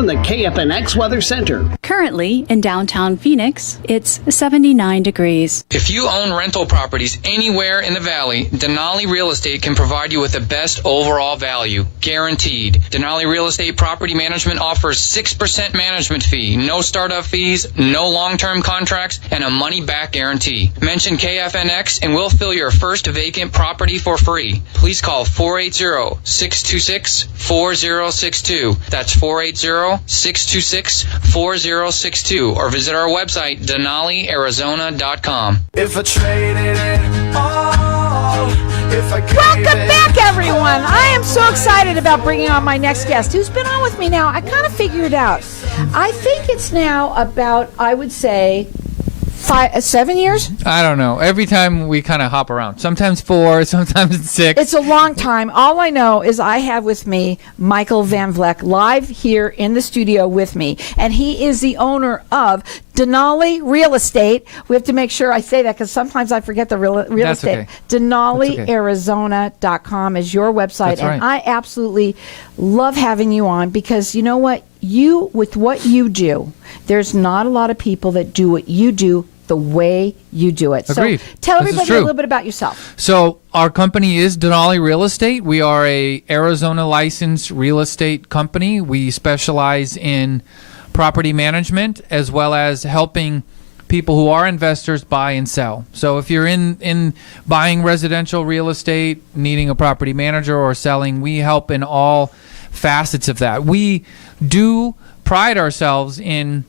In the KFNX Weather Center. Currently in downtown Phoenix, it's 79 degrees. If you own rental properties anywhere in the valley, Denali Real Estate can provide you with the best overall value, guaranteed. Denali Real Estate Property Management offers 6% management fee, no startup fees, no long-term contracts, and a money-back guarantee. Mention KFNX and we'll fill your first vacant property for free. Please call 480-626-4062. That's 480-626-4062 or visit our website, DenaliArizona.com. If I traded it all, if I Welcome back, everyone. I am so excited about bringing on my next guest, who's been on with me now. I kind of figured it out. I think it's now about, I would say, 7 years? I don't know. Every time we kind of hop around. Sometimes 4, sometimes 6. It's a long time. All I know is I have with me Michael Van Vleck live here in the studio with me. And he is the owner of Denali Real Estate. We have to make sure I say that because sometimes I forget the real That's estate. Okay. DenaliArizona.com is your website. That's right. And I absolutely love having you on because you know what? With what you do, there's not a lot of people that do what you do the way you do it. Agreed. So tell This is everybody a true. little bit about yourself. So our company is Denali Real Estate. We are a Arizona licensed real estate company. We specialize in property management as well as helping people who are investors buy and sell. So if you're in buying residential real estate, needing a property manager or selling, we help in all facets of that. We do pride ourselves in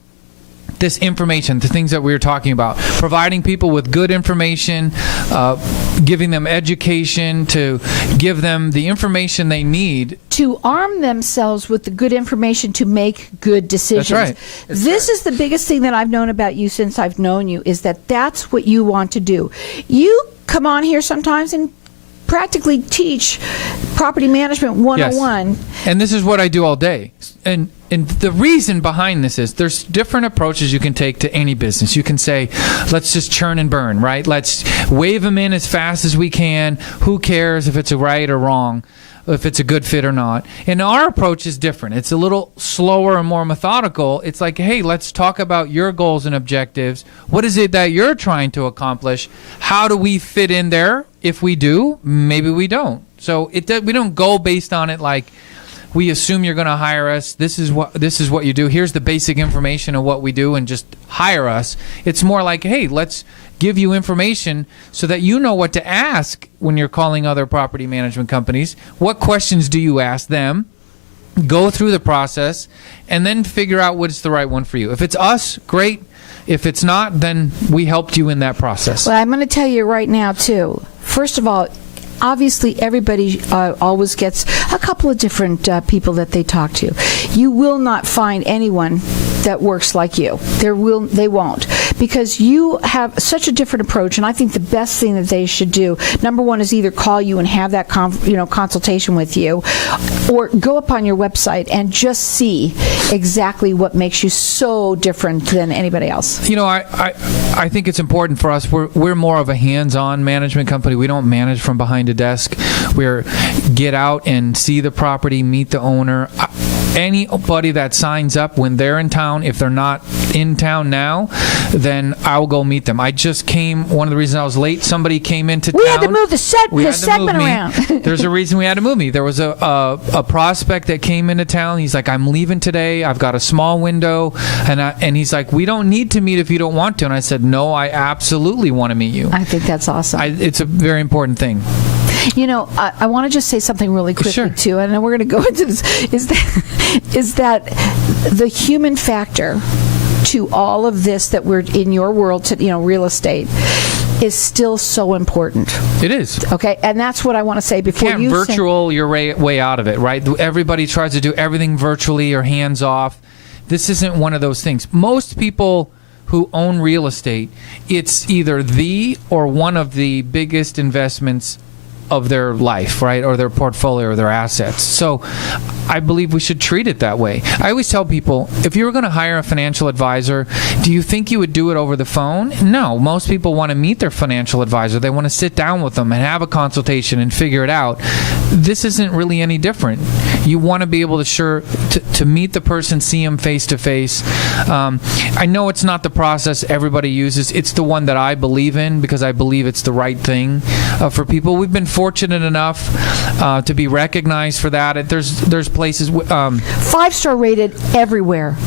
this information, the things that we were talking about, providing people with good information, giving them education, to give them the information they need To arm themselves with the good information to make good decisions. That's right. This is the biggest thing that I've known about you since I've known you, is that that's what you want to do. You come on here sometimes and practically teach property management 101. Yes. And this is what I do all day. And the reason behind this is there's different approaches you can take to any business. You can say, let's just churn and burn, right? Let's wave them in as fast as we can. Who cares if it's a right or wrong, if it's a good fit or not? And our approach is different. It's a little slower and more methodical. It's like, hey, let's talk about your goals and objectives. What is it that you're trying to accomplish? How do we fit in there? If we do, maybe we don't. So we don't go based on it like, we assume you're going to hire us. This is what you do. Here's the basic information of what we do, and just hire us. It's more like, hey, let's give you information so that you know what to ask when you're calling other property management companies. What questions do you ask them? Go through the process, and then figure out what's the right one for you. If it's us, great. If it's not, then we helped you in that process. Well, I'm going to tell you right now, too. First of all, obviously, everybody always gets a couple of different people that they talk to. You will not find anyone that works like you. They won't, because you have such a different approach. And I think the best thing that they should do, number one, is either call you and have that consultation with you, or go up on your website and just see exactly what makes you so different than anybody else. You know, I think it's important for us. We're more of a hands-on management company. We don't manage from behind a desk. We're get out and see the property, meet the owner. Anybody that signs up when they're in town, if they're not in town now, then I'll go meet them. I just came. One of the reasons I was late, somebody came into town. We had to move the segment around. There's a reason we had to move me. There was a prospect that came into town. He's like, I'm leaving today. I've got a small window, and he's like, we don't need to meet if you don't want to. And I said, no, I absolutely want to meet you. I think that's awesome. It's a very important thing. You know, I want to just say something really quickly, Sure. too, and then we're going to go into this, is that the human factor to all of this that we're in your world, to, real estate, is still so important. It is. Okay, and that's what I want to say before You can't virtual your way out of it, right? Everybody tries to do everything virtually or hands off. This isn't one of those things. Most people who own real estate, it's either the or one of the biggest investments of their life, right, or their portfolio or their assets. So I believe we should treat it that way. I always tell people, if you were going to hire a financial advisor, do you think you would do it over the phone? No. Most people want to meet their financial advisor. They want to sit down with them and have a consultation and figure it out. This isn't really any different. You want to be able to meet the person, see them face to face. I know it's not the process everybody uses. It's the one that I believe in because I believe it's the right thing for people. We've been fortunate enough to be recognized for that. There's places 5-star rated everywhere.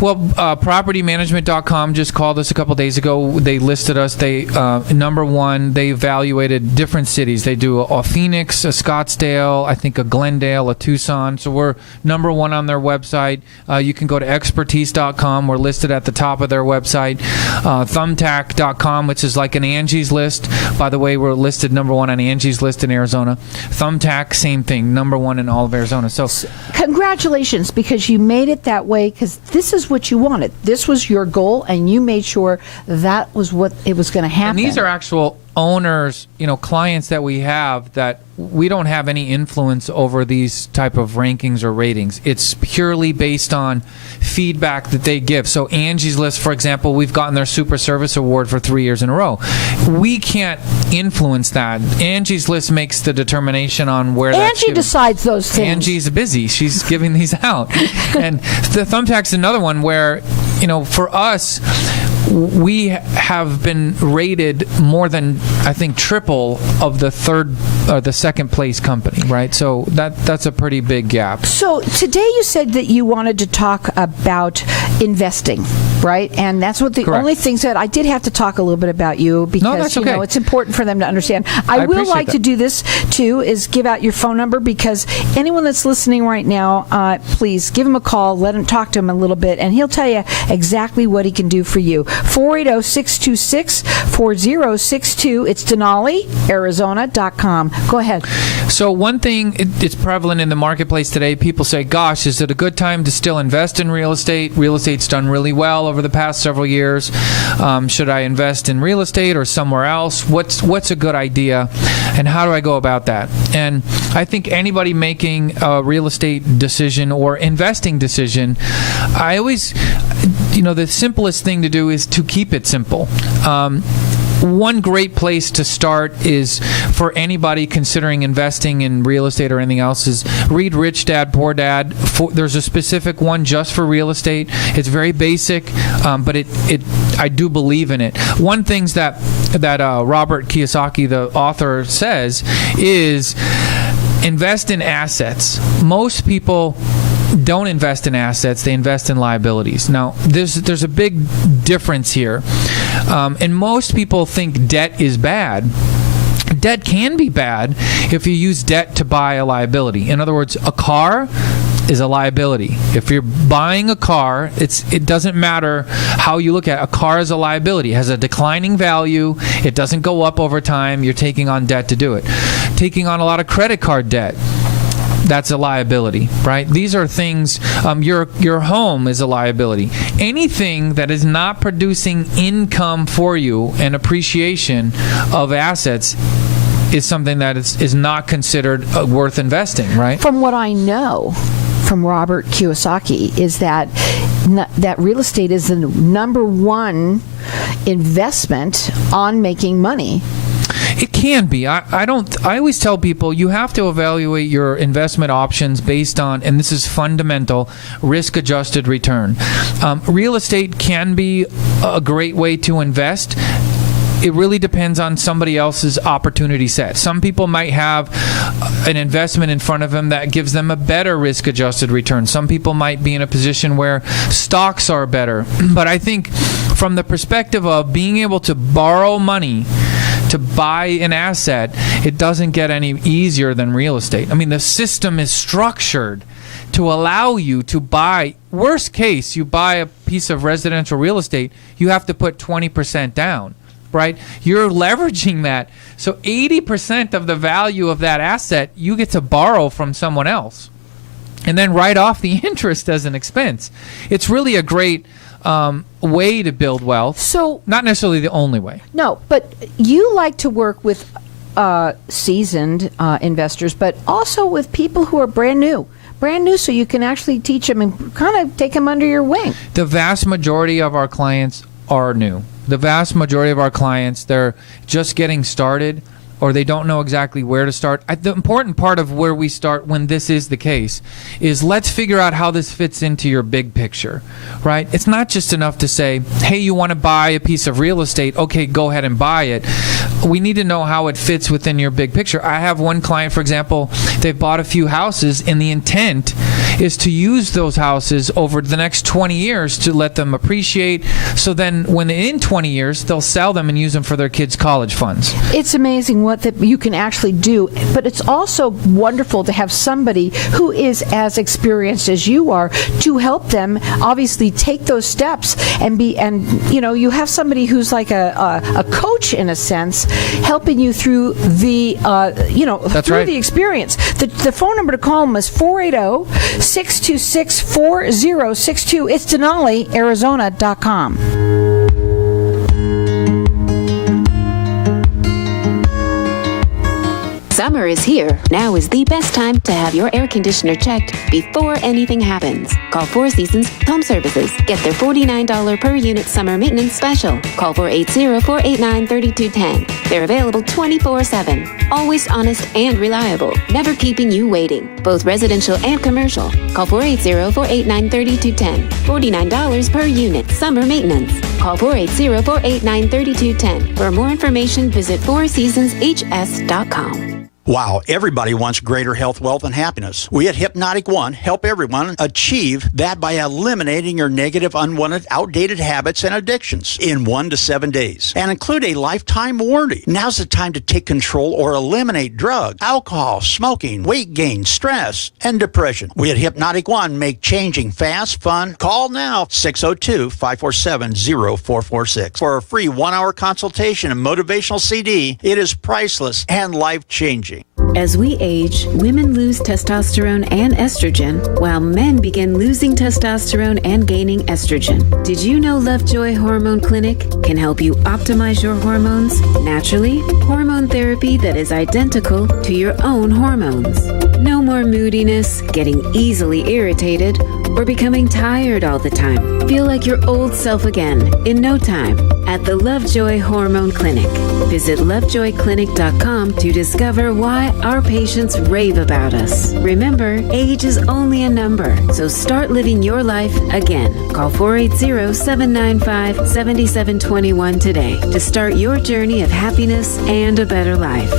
Well, propertymanagement.com just called us a couple days ago. They listed us. They number one. They evaluated different cities. They do a Phoenix, a Scottsdale, I think a Glendale, a Tucson. So we're number one on their website. You can go to expertise.com. We're listed at the top of their website. Thumbtack.com, which is like an Angie's List. By the way, we're listed number one on Angie's List in Arizona. Thumbtack, same thing, number one in all of Arizona. So congratulations, because you made it that way, because this is what you wanted. This was your goal, and you made sure that was what it was going to happen. And these are actual owners, clients that we have that we don't have any influence over these type of rankings or ratings. It's purely based on feedback that they give. So Angie's List, for example, we've gotten their Super Service Award for 3 years in a row. We can't influence that. Angie's List makes the determination on where that's Angie decides those things. Angie's busy. She's giving these out. And the Thumbtack's another one where, for us, we have been rated more than, I think, triple of the second place company, right? So that's a pretty big gap. So today you said that you wanted to talk about investing, right? And that's what the Correct. only things that I did have to talk a little bit about you because No, that's okay. it's important for them to understand. I will appreciate like that. to do this too, is give out your phone number, because anyone that's listening right now, please give him a call, let him talk to him a little bit, and he'll tell you exactly what he can do for you. 480-626-4062. It's DenaliArizona.com. Go ahead. So one thing, it's prevalent in the marketplace today. People say, gosh, is it a good time to still invest in real estate? Real estate's done really well over the past several years. Should I invest in real estate or somewhere else? What's a good idea? And how do I go about that? And I think anybody making a real estate decision or investing decision, I always, the simplest thing to do is to keep it simple. One great place to start is for anybody considering investing in real estate or anything else is read Rich Dad, Poor Dad. There's a specific one just for real estate. It's very basic, but I do believe in it. One thing that Robert Kiyosaki, the author, says is invest in assets. Most people don't invest in assets, they invest in liabilities. Now, there's a big difference here. And most people think debt is bad. Debt can be bad if you use debt to buy a liability. In other words, a car is a liability. If you're buying a car, it doesn't matter how you look at it. A car is a liability. It has a declining value. It doesn't go up over time. You're taking on debt to do it. Taking on a lot of credit card debt, that's a liability, right? These are things, your home is a liability. Anything that is not producing income for you and appreciation of assets is something that is not considered worth investing, right? From what I know from Robert Kiyosaki is that real estate is the number one investment on making money. It can be. I always tell people you have to evaluate your investment options based on, and this is fundamental, risk-adjusted return. Real estate can be a great way to invest. It really depends on somebody else's opportunity set. Some people might have an investment in front of them that gives them a better risk-adjusted return. Some people might be in a position where stocks are better. But I think from the perspective of being able to borrow money to buy an asset, it doesn't get any easier than real estate. I mean, the system is structured to allow you to buy. Worst case, you buy a piece of residential real estate, you have to put 20% down. Right? You're leveraging that. So 80% of the value of that asset you get to borrow from someone else and then write off the interest as an expense. It's really a great way to build wealth. So, not necessarily the only way. No, but you like to work with seasoned investors, but also with people who are brand new, so you can actually teach them and kind of take them under your wing. The vast majority of our clients are new. The vast majority of our clients, they're just getting started, or they don't know exactly where to start. The important part of where we start when this is the case is let's figure out how this fits into your big picture, right? It's not just enough to say, hey, you want to buy a piece of real estate, okay, go ahead and buy it. We need to know how it fits within your big picture. I have one client, for example, they've bought a few houses, and the intent is to use those houses over the next 20 years to let them appreciate, so then when in 20 years, they'll sell them and use them for their kids' college funds. It's amazing what that you can actually do, but it's also wonderful to have somebody who is as experienced as you are to help them obviously take those steps and you have somebody who's like a coach in a sense, helping you through the the experience. The phone number to call them is 480-626-4062. It's DenaliArizona.com. Summer is here. Now is the best time to have your air conditioner checked before anything happens. Call Four Seasons Home Services. Get their $49 per unit summer maintenance special. Call 480-489-3210. They're available 24/7. Always honest and reliable. Never keeping you waiting. Both residential and commercial. Call 480-489-3210. $49 per unit summer maintenance. Call 480-489-3210. For more information, visit fourseasonshs.com. Wow, everybody wants greater health, wealth, and happiness. We at Hypnotic One help everyone achieve that by eliminating your negative, unwanted, outdated habits and addictions in 1 to 7 days and include a lifetime warranty. Now's the time to take control or eliminate drugs, alcohol, smoking, weight gain, stress, and depression. We at Hypnotic One make changing fast, fun. Call now, 602-547-0446 for a free 1-hour consultation and motivational CD. It is priceless and life-changing. As we age, women lose testosterone and estrogen, while men begin losing testosterone and gaining estrogen. Did you know Lovejoy Hormone Clinic can help you optimize your hormones naturally? Hormone therapy that is identical to your own hormones. No more moodiness, getting easily irritated, or becoming tired all the time. Feel like your old self again in no time at the Lovejoy Hormone Clinic. Visit lovejoyclinic.com to discover why our patients rave about us. Remember, age is only a number, so start living your life again. Call 480-795-7721 today to start your journey of happiness and a better life.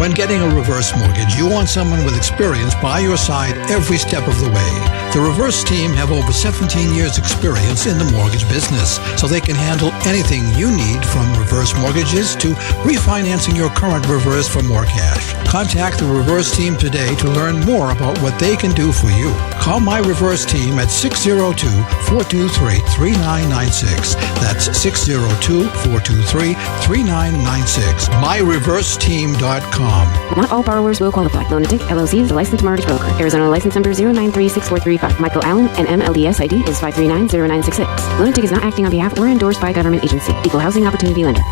When getting a reverse mortgage, you want someone with experience by your side every step of the way. The reverse team have over 17 years experience in the mortgage business, so they can handle anything you need, from reverse mortgages to refinancing your current reverse for more cash. Contact the reverse team today to learn more about what they can do for you. Call my reverse team at 602-423-3996. That's 602-423-3996. MyReverseTeam.com. Not all borrowers will qualify. Lunatic LLC is a licensed mortgage broker. Arizona license number 0936435. Michael Allen and MLDS ID is 5390966. Lunatic is not acting on behalf or endorsed by a government agency. Equal housing opportunity lender.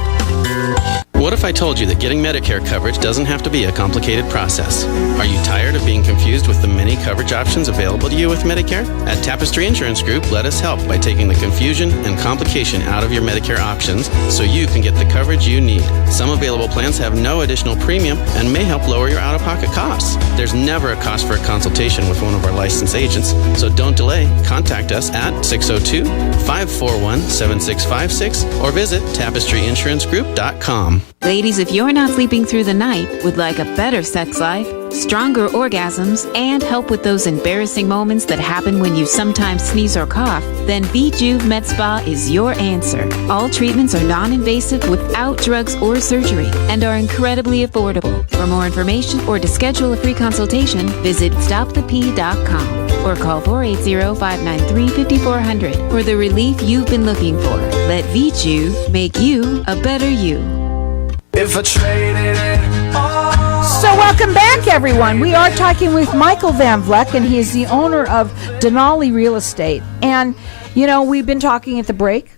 What if I told you that getting Medicare coverage doesn't have to be a complicated process? Are you tired of being confused with the many coverage options available to you with Medicare? At Tapestry Insurance Group, let us help by taking the confusion and complication out of your Medicare options so you can get the coverage you need. Some available plans have no additional premium and may help lower your out-of-pocket costs. There's never a cost for a consultation with one of our licensed agents, so don't delay. Contact us at 602-541-7656 or visit tapestryinsurancegroup.com. Ladies, if you're not sleeping through the night, would like a better sex life, stronger orgasms, and help with those embarrassing moments that happen when you sometimes sneeze or cough, then Bejuve Med Spa is your answer. All treatments are non-invasive without drugs or surgery and are incredibly affordable. For more information or to schedule a free consultation, visit stopthep.com or call 480-593-5400 for the relief you've been looking for. Let Bejuve make you a better you. If I traded it all. So welcome back, everyone. We are talking with Michael Van Vleck, and he is the owner of Denali Real Estate. And, you know, we've been talking at the break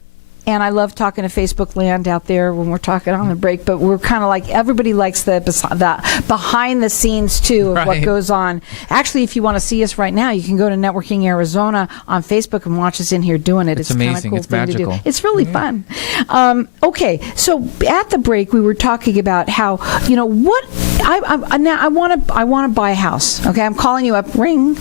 And I love talking to Facebook land out there when we're talking on the break, but we're kind of like, everybody likes the behind the scenes too of what goes on. Actually, if you want to see us right now, you can go to Networking Arizona on Facebook and watch us in here doing it. It's amazing. Kind of cool It's thing magical. to do. It's really fun. Okay, so at the break we were talking about how, what I want to buy a house. Okay, I'm calling you up. Ring.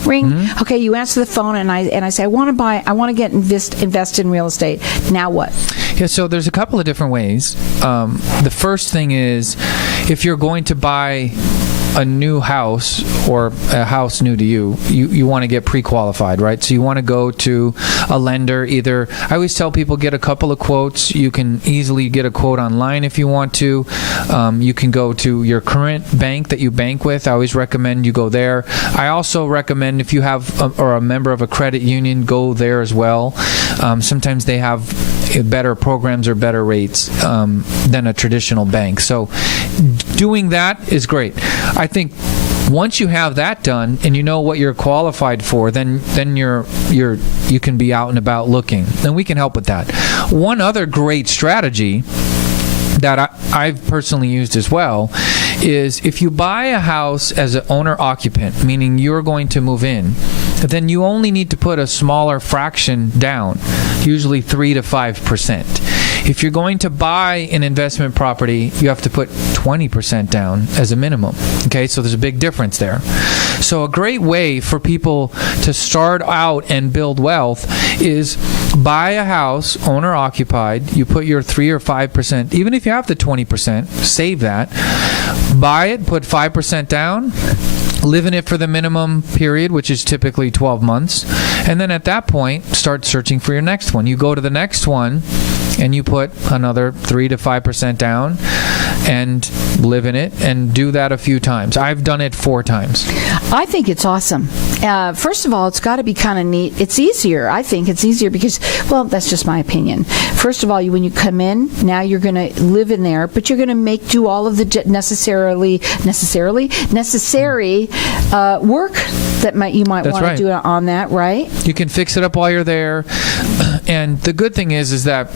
Okay, you answer the phone and I say I want to invest in real estate. Now what? Yeah, so there's a couple of different ways. The first thing is, if you're going to buy a new house or a house new to you want to get pre-qualified, right? So you want to go to a lender. Either, I always tell people, get a couple of quotes. You can easily get a quote online if you want to. You can go to your current bank that you bank with. I always recommend you go there. I also recommend, if you have or a member of a credit union, go there as well. Sometimes they have better programs or better rates than a traditional bank. So doing that is great. I think once you have that done and you know what you're qualified for, then you can be out and about looking, and we can help with that. One other great strategy that I've personally used as well is, if you buy a house as an owner-occupant, meaning you're going to move in, then you only need to put a smaller fraction down, usually 3 to 5%. If you're going to buy an investment property, you have to put 20% down as a minimum. Okay, so there's a big difference there. So a great way for people to start out and build wealth is buy a house, owner-occupied. You put your 3 or 5%, even if you have the 20%, save that. Buy it, put 5% down, live in it for the minimum period, which is typically 12 months. And then at that point, start searching for your next one. You go to the next one and you put another 3 to 5% down and live in it, and do that a few times. I've done it 4 times. I think it's awesome. First of all, it's got to be kind of neat. It's easier. I think it's easier because, well, that's just my opinion. First of all, when you come in, now you're going to live in there, but you're going to do all of the necessary work that you might want to do on that, right? You can fix it up while you're there. And the good thing is that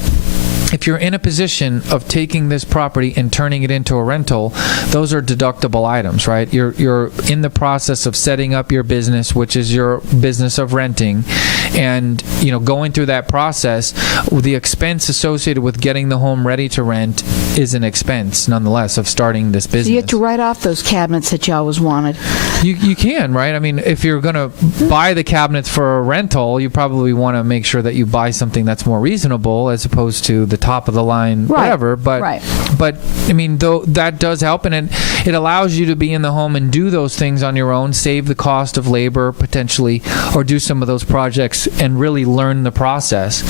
if you're in a position of taking this property and turning it into a rental, those are deductible items, right? You're in the process of setting up your business, which is your business of renting, and going through that process, the expense associated with getting the home ready to rent is an expense, nonetheless, of starting this business. So you have to write off those cabinets that you always wanted. You can, right? I mean, if you're going to buy the cabinets for a rental, you probably want to make sure that you buy something that's more reasonable as opposed to the top of the line, whatever. But I mean, though, that does help, and it allows you to be in the home and do those things on your own, save the cost of labor potentially, or do some of those projects and really learn the process.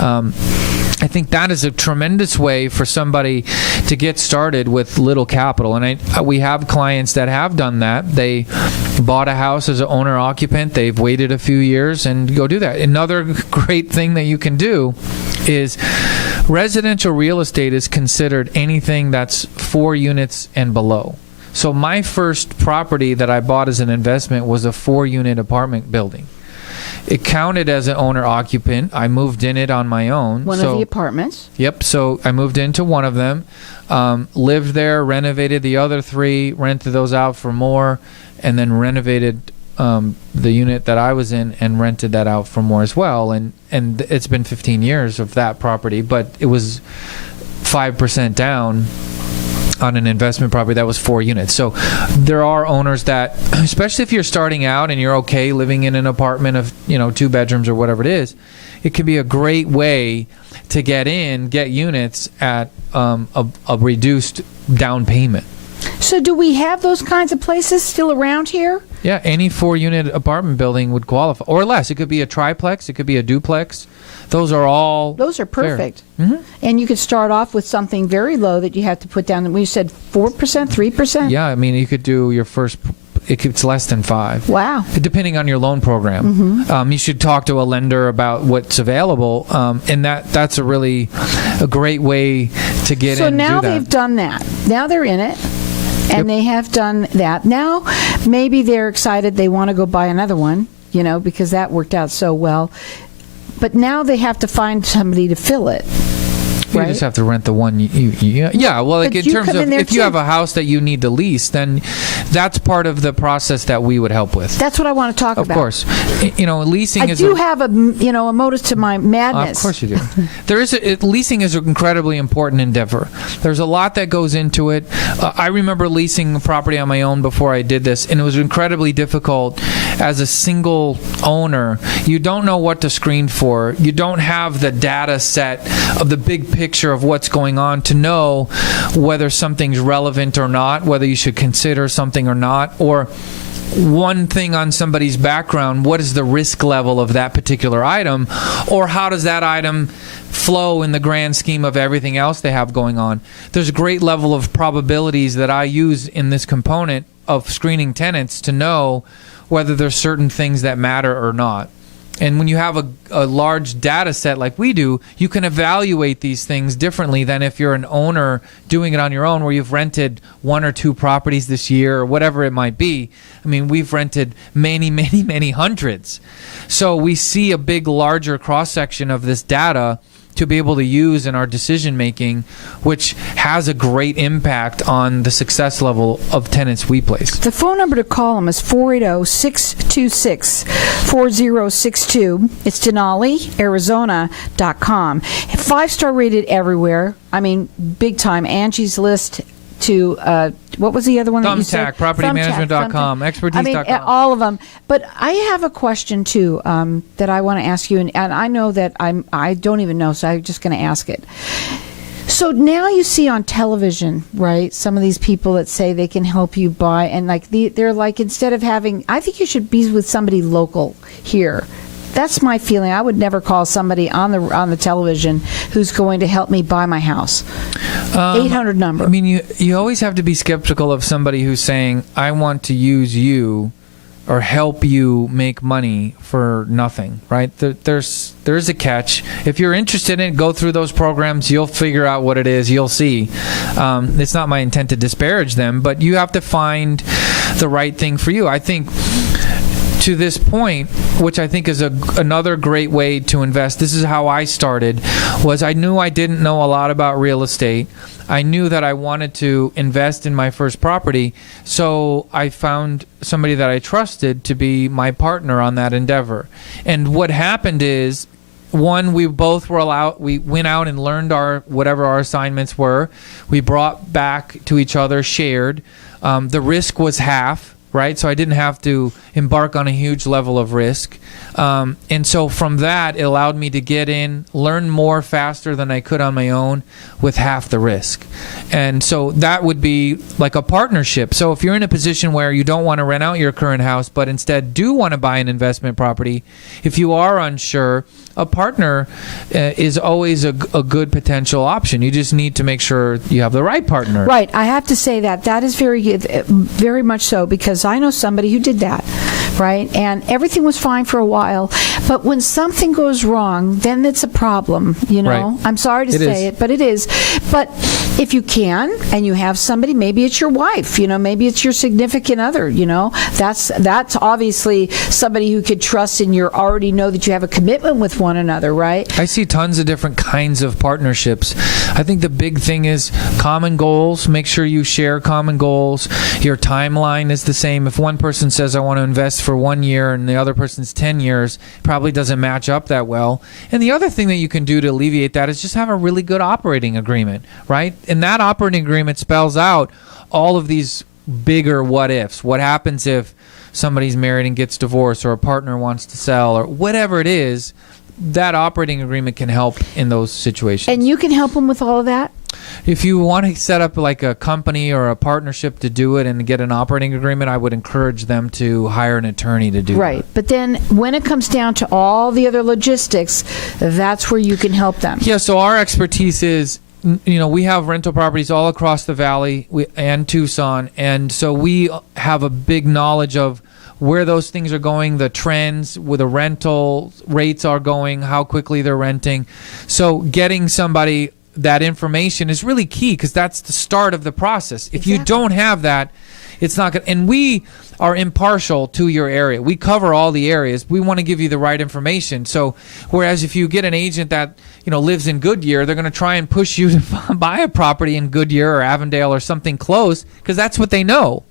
I think that is a tremendous way for somebody to get started with little capital. And we have clients that have done that. They bought a house as an owner-occupant. They've waited a few years and go do that. Another great thing that you can do is residential real estate is considered anything that's 4 units and below. So my first property that I bought as an investment was a 4-unit apartment building. It counted as an owner-occupant. I moved in it on my own. One of the apartments? Yep. So I moved into one of them, lived there, renovated the other 3, rented those out for more, and then renovated the unit that I was in and rented that out for more as well. And it's been 15 years of that property, but it was 5% down on an investment property that was 4 units. So there are owners that, especially if you're starting out and you're okay living in an apartment of 2 bedrooms or whatever it is, it can be a great way to get units at a reduced down payment. So do we have those kinds of places still around here? Yeah, any 4-unit apartment building would qualify, or less. It could be a triplex, it could be a duplex. Those are perfect. Mm-hmm. And you could start off with something very low that you have to put down. We said 4%, 3%? Yeah, I mean, you could do your first, it's less than 5. Wow. Depending on your loan program. Mm-hmm. You should talk to a lender about what's available, and that's a great way to get in. So now do that. They've done that. Now they're in it. And they have done that. Now, maybe they're excited they want to go buy another one, because that worked out so well. But now they have to find somebody to fill it. right? You just have to rent the one yeah, well, like in terms of if you have a house that you need to lease, then that's part of the process that we would help with. That's what I want to talk about. Of course. Leasing is... I do have a modus to my madness. Of course you do. Leasing is an incredibly important endeavor. There's a lot that goes into it. I remember leasing a property on my own before I did this, and it was incredibly difficult as a single owner. You don't know what to screen for. You don't have the data set of the big picture of what's going on to know whether something's relevant or not, whether you should consider something or not, or one thing on somebody's background, what is the risk level of that particular item, or how does that item flow in the grand scheme of everything else they have going on. There's a great level of probabilities that I use in this component of screening tenants to know whether there's certain things that matter or not. And when you have a large data set like we do, you can evaluate these things differently than if you're an owner doing it on your own, where you've rented 1 or 2 properties this year or whatever it might be. I mean, we've rented many, many, many hundreds. So we see a big, larger cross-section of this data to be able to use in our decision making, which has a great impact on the success level of tenants we place. The phone number to call them is 480-626-4062. It's DenaliArizona.com. 5-star rated everywhere. I mean, big time. Angie's List to, what was the other one that you said? PropertyManagement.com, Expertise.com. I mean, all of them. But I have a question, too, that I want to ask you, and I know that I don't even know, so I'm just going to ask it. So now you see on television, right, some of these people that say they can help you buy, and like they're like, instead of having, I think you should be with somebody local here. That's my feeling. I would never call somebody on the television who's going to help me buy my house. 800 number. I mean, you always have to be skeptical of somebody who's saying, I want to use you or help you make money for nothing, right? There's a catch. If you're interested in it, go through those programs. You'll figure out what it is. You'll see. It's not my intent to disparage them, but you have to find the right thing for you. I think to this point, which I think is another great way to invest, this is how I started, was I knew I didn't know a lot about real estate. I knew that I wanted to invest in my first property, so I found somebody that I trusted to be my partner on that endeavor. And what happened is, one, we both were allowed, we went out and learned whatever our assignments were. We brought back to each other, shared. The risk was half, right? So I didn't have to embark on a huge level of risk. And so from that, it allowed me to get in, learn more faster than I could on my own with half the risk. And so that would be like a partnership. So if you're in a position where you don't want to rent out your current house, but instead do want to buy an investment property, if you are unsure, a partner is always a good potential option. You just need to make sure you have the right partner. Right. I have to say that is very much so, because I know somebody who did that, right? And everything was fine for a while, but when something goes wrong, then it's a problem, you know? Right. I'm sorry to say it, but it is. But if you can, and you have somebody, maybe it's your wife, you know, maybe it's your significant other, you know, that's obviously somebody who could trust, and you already know that you have a commitment with one another, right? I see tons of different kinds of partnerships. I think the big thing is common goals. Make sure you share common goals. Your timeline is the same. If one person says, I want to invest for 1 year, and the other person's 10 years, probably doesn't match up that well. And the other thing that you can do to alleviate that is just have a really good operating agreement, right? And that operating agreement spells out all of these bigger what ifs. What happens if somebody's married and gets divorced, or a partner wants to sell, or whatever it is? That operating agreement can help in those situations. And you can help them with all of that? If you want to set up like a company or a partnership to do it and get an operating agreement, I would encourage them to hire an attorney to do that. Right. But then when it comes down to all the other logistics, that's where you can help them. Yeah, so our expertise is, you know, we have rental properties all across the valley and Tucson, and so we have a big knowledge of where those things are going, the trends, where the rental rates are going, how quickly they're renting. So getting somebody that information is really key, because that's the start of the process. If you don't have that, it's not good. And we are impartial to your area. We cover all the areas. We want to give you the right information. So whereas if you get an agent that lives in Goodyear, they're going to try and push you to buy a property in Goodyear or Avondale or something close because that's what they know.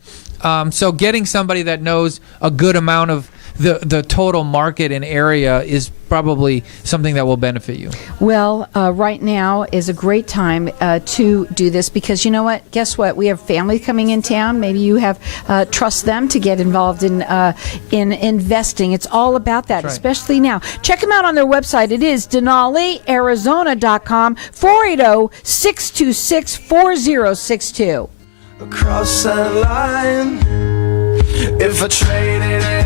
So getting somebody that knows a good amount of the total market and area is probably something that will benefit you. Well, right now is a great time to do this because you know what? Guess what? We have family coming in town. Maybe you have trust them to get involved in investing. It's all about that, right. Especially now. Check them out on their website. It is DenaliArizona.com, 480-626-4062. Across that line, if I traded it